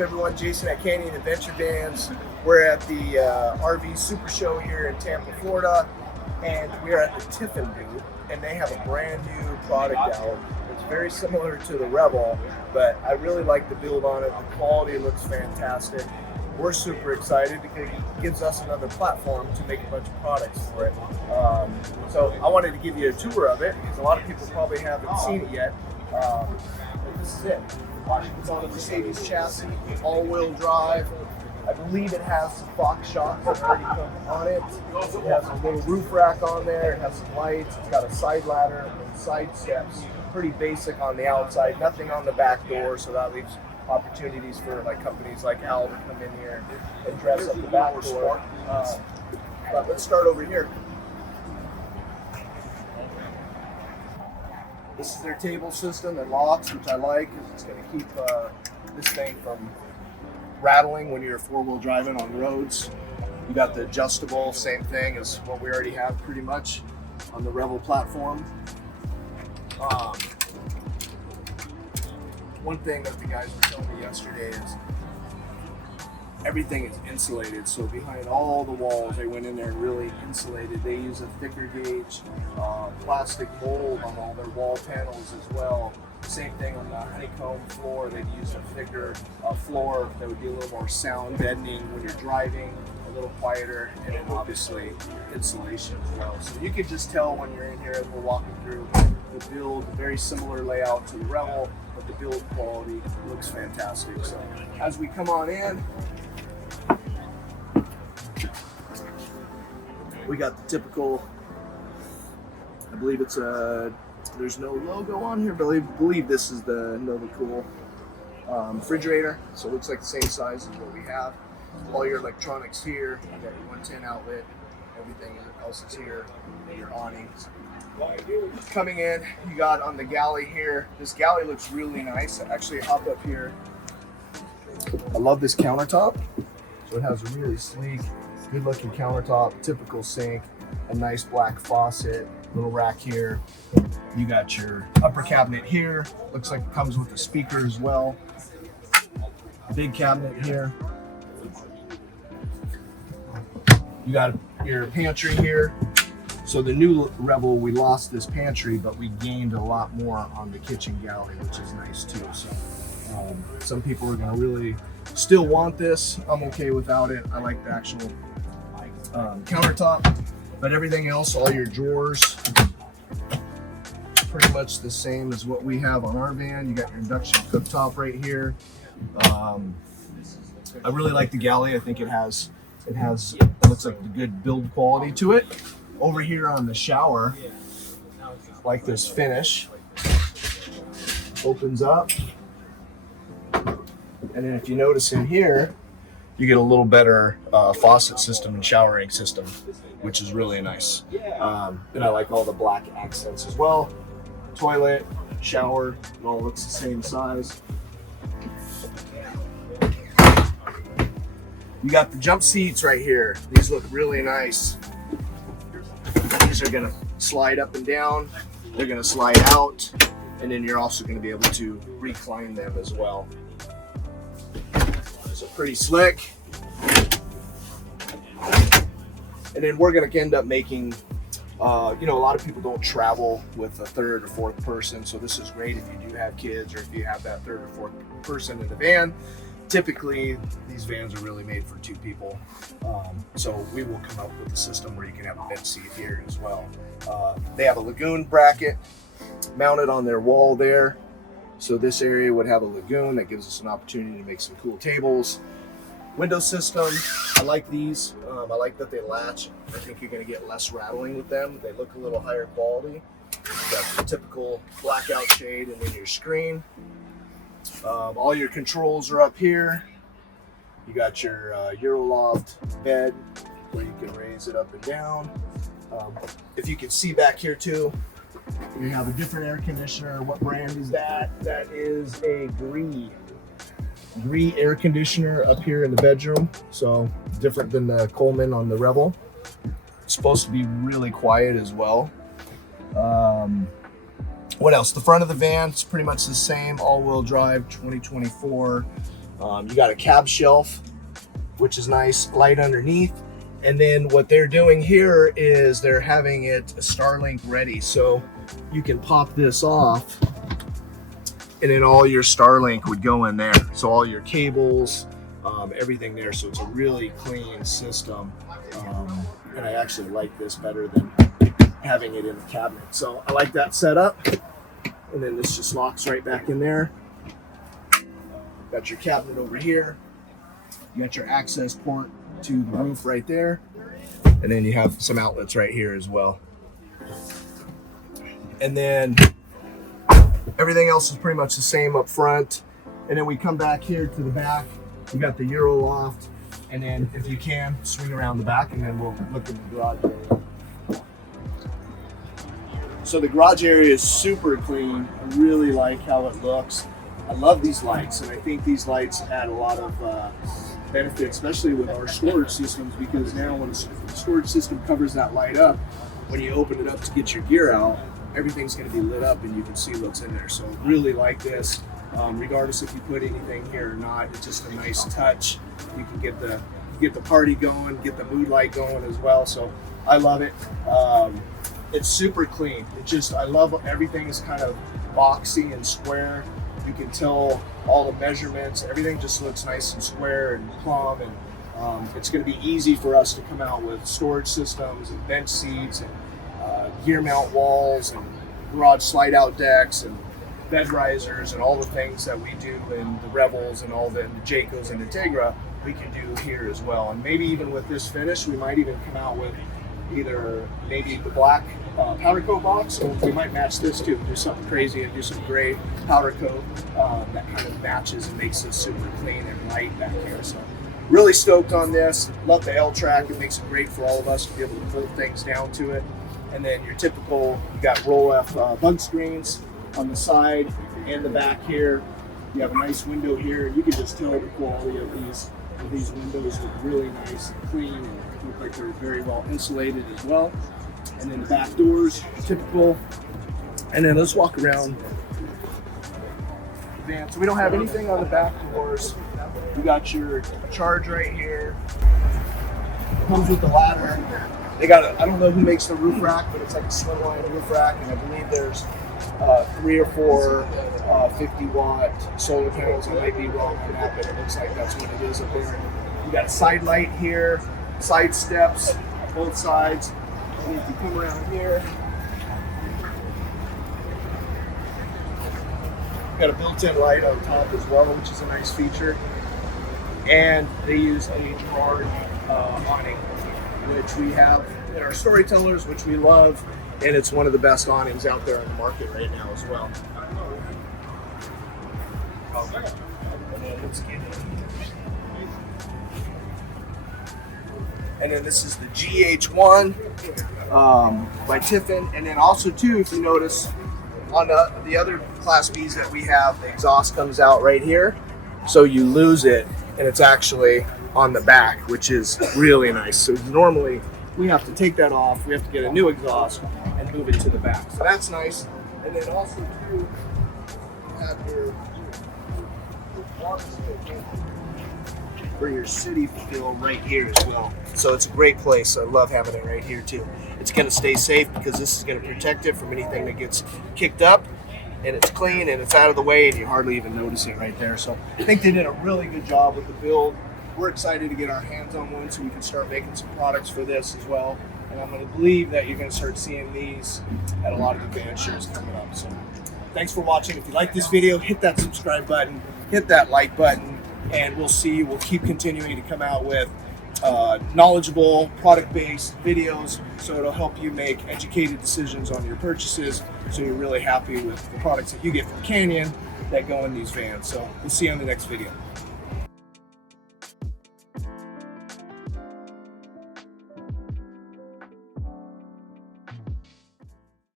up, everyone? Jason at Canyon Adventure Vans. We're at the RV Super Show here in Tampa, Florida, and we're at the Tiffin booth, and they have a brand new product out. It's very similar to the Rebel, but I really like the build on it. The quality looks fantastic. We're super excited because it gives us another platform to make a bunch of products for it. So I wanted to give you a tour of it because a lot of people probably haven't seen it yet. But this is it. It's on a Mercedes chassis, all-wheel drive. I believe it has some box shocks that already come on it. It has a little roof rack on there. It has some lights. It's got a side ladder and side steps. Pretty basic on the outside. Nothing on the back door, so that leaves opportunities for like companies like Al to come in here and dress up the back door. But let's start over here. This is their table system that locks, which I like because it's going to keep this thing from rattling when you're four-wheel driving on roads. You got the adjustable, same thing as what we already have pretty much on the Rebel platform. One thing that the guys were telling me yesterday is everything is insulated. So behind all the walls, they went in there and really insulated. They use a thicker gauge plastic mold on all their wall panels as well. Same thing on the honeycomb floor. They've used a thicker floor that would be a little more sound deadening when you're driving, a little quieter, and then obviously insulation as well. So you can just tell when you're in here as we're walking through the build, very similar layout to the Rebel, but the build quality looks fantastic. So as we come on in, we got the typical, I believe it's there's no logo on here, but I believe this is the Nova Cool refrigerator. So it looks like the same size as what we have. All your electronics here, you got your 110 outlet, everything else is here, and your awnings. Coming in, you got on the galley here. This galley looks really nice. Actually, hop up here. I love this countertop. So it has a really sleek, good looking countertop, typical sink, a nice black faucet, little rack here. You got your upper cabinet here. Looks like it comes with a speaker as well. Big cabinet here. You got your pantry here. So the new Rebel, we lost this pantry, but we gained a lot more on the kitchen galley, which is nice too. So some people are gonna really still want this. I'm okay without it. I like the actual countertop, but everything else, all your drawers, pretty much the same as what we have on our van. You got your induction cooktop right here. I really like the galley. I think it looks like a good build quality to it. Over here on the shower, like this finish, opens up. And then if you notice in here, you get a little better faucet system and showering system, which is really nice. And I like all the black accents as well. Toilet, shower, it all looks the same size. You got the jump seats right here. These look really nice. These are gonna slide up and down. They're gonna slide out. And then you're also gonna be able to recline them as well. So pretty slick. And then we're gonna end up making, a lot of people don't travel with a third or fourth person. So this is great if you do have kids or if you have that third or fourth person in the van. Typically, these vans are really made for two people. So we will come up with a system where you can have a bench seat here as well. They have a lagoon bracket mounted on their wall there. So this area would have a lagoon that gives us an opportunity to make some cool tables. Window system, I like these. I like that they latch. I think you're gonna get less rattling with them. They look a little higher quality. You got the typical blackout shade and then your screen. All your controls are up here. You got your Euroloft bed where you can raise it up and down. If you can see back here too, you have a different air conditioner. What brand is that? That is a Gree air conditioner up here in the bedroom. So different than the Coleman on the Rebel. It's supposed to be really quiet as well. What else? The front of the van is pretty much the same, all-wheel drive, 2024. You got a cab shelf, which is nice, light underneath. And then what they're doing here is they're having it Starlink ready. So you can pop this off and then all your Starlink would go in there. So all your cables, everything there. So it's a really clean system. And I actually like this better than having it in the cabinet. So I like that setup. And then this just locks right back in there. Got your cabinet over here. You got your access port to the roof right there. And then you have some outlets right here as well. And then everything else is pretty much the same up front. And then we come back here to the back. You got the Euro loft. And then if you can, swing around the back and then we'll look at the garage area. So the garage area is super clean. I really like how it looks. I love these lights, and I think these lights add a lot of benefit, especially with our storage systems, because now when the storage system covers that light up, when you open it up to get your gear out, everything's going to be lit up and you can see what's in there. So really like this, regardless if you put anything here or not. It's just a nice touch. You can get the party going, get the mood light going as well. So I love it. It's super clean. I love everything is kind of boxy and square. You can tell all the measurements. Everything just looks nice and square and plumb, and it's going to be easy for us to come out with storage systems and bench seats and gear mount walls and garage slide out decks and bed risers and all the things that we do in the Rebels and all the Jaycos and Integra, we can do here as well. And maybe even with this finish, we might even come out with either maybe the black powder coat box, or we might match this too, do something crazy and do some gray powder coat that kind of matches and makes it super clean and light back here. So really stoked on this. Love the L track. It makes it great for all of us to be able to pull things down to it. And then your typical, you got roll F bug screens on the side and the back here. You have a nice window here. You can just tell the quality of these windows look really nice and clean and look like they're very well insulated as well. And then the back doors, typical. And then let's walk around the van. So we don't have anything on the back doors. We got your charge right here. Comes with the ladder. They got I don't know who makes the roof rack, but it's like a slimline roof rack, and I believe there's 3 or 4 50-watt solar panels. I might be wrong on that, but it looks like that's what it is up there. You got a side light here, side steps on both sides. And if you come around here, got a built-in light on top as well, which is a nice feature. And they use a Gerard awning, which we have in our storytellers, which we love, and it's one of the best awnings out there on the market right now as well. And then let's get in. And then this is the GH1 by Tiffin. And then also too, if you notice, on the other Class Bs that we have, the exhaust comes out right here. So you lose it, and it's actually on the back, which is really nice. So normally we have to take that off. We have to get a new exhaust and move it to the back. So that's nice. And then also too, you have your for your city feel right here as well. So it's a great place. I love having it right here too. It's going to stay safe because this is going to protect it from anything that gets kicked up, and it's clean and it's out of the way and you hardly even notice it right there. So I think they did a really good job with the build. We're excited to get our hands on one so we can start making some products for this as well. And I'm going to believe that you're going to start seeing these at a lot of the van shows coming up. So thanks for watching. If you like this video, hit that subscribe button, hit that like button, and we'll keep continuing to come out with knowledgeable product-based videos, so it'll help you make educated decisions on your purchases, so you're really happy with the products that you get from Canyon that go in these vans. So we'll see you on the next video.